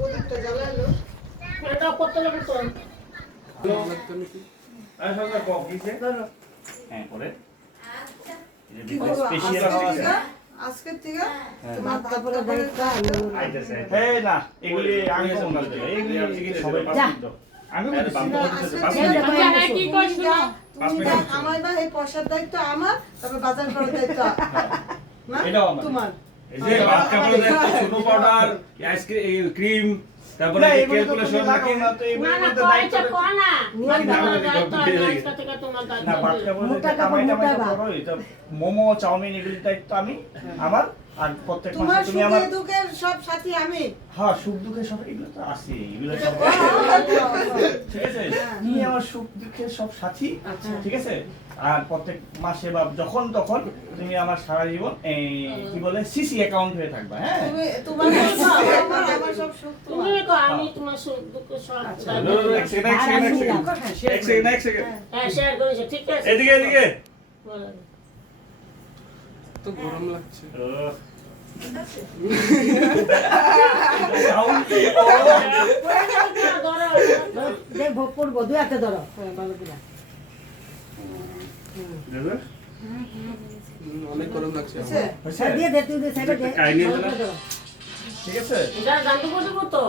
প্রদীপটা জ্বালালো। এটা কত লাগে তো? আর সব কম কিছে ধরো। হ্যাঁ করে কি করবো? স্পেশাল আজকের থেকে তোমার তারপরে দায়িত্ব আইতেছে এই না এগুলি আমি কোনকাল থেকে এগুলি সবাই পাস করতে আমি কি কইছ না? আমার বা এই পয়সার দায়িত্ব আমার, তবে বাজার করার দায়িত্ব না এটাও আমার। তোমার। এই যে ভাত কাপড় দেখো সুনো পাউডার আইসক্রিম ক্রিম তারপরে ক্যালকুলেশন নাকি না না কইছে কোন না। আজকে থেকে তোমার না দায়িত্ব। ভাত কাপড় দেখো এটা মোমো চাউমিন এগুলির দায়িত্ব আমি আমার আর প্রত্যেক তোমার মাসে তুমি আমার সুখে দুঃখের সব সাথী আমি। হ্যাঁ সুখ দুঃখের সব এগুলো তো আছে এগুলো সব ঠিক আছে তুমি আমার সুখ দুঃখের সব সাথী ঠিক আছে আর প্রত্যেক মাসে বা যখন তখন তুমি আমার সারা জীবন এই কি বলে সিসি অ্যাকাউন্ট হয়ে থাকবা হ্যাঁ তুমি তোমার সব আমার সব সুখ তোমার। তুমি কো আমি তোমার সুখ দুঃখ সব এক সেকেন্ড হ্যাঁ শেয়ার করেছো ঠিক আছে। এদিকে বলেন। তো গরম লাগছে। সাউন্ড দেখ ভোগ করবো, দুই হাতে ধরো ভালো করে। অনেক গরম লাগছে আমার। বুঝছে? দিয়ে দে, তুই দে, সাইডে দে। কাহিনী ভালো করে ধরো। ঠিক আছে যা জানতে করতে তো।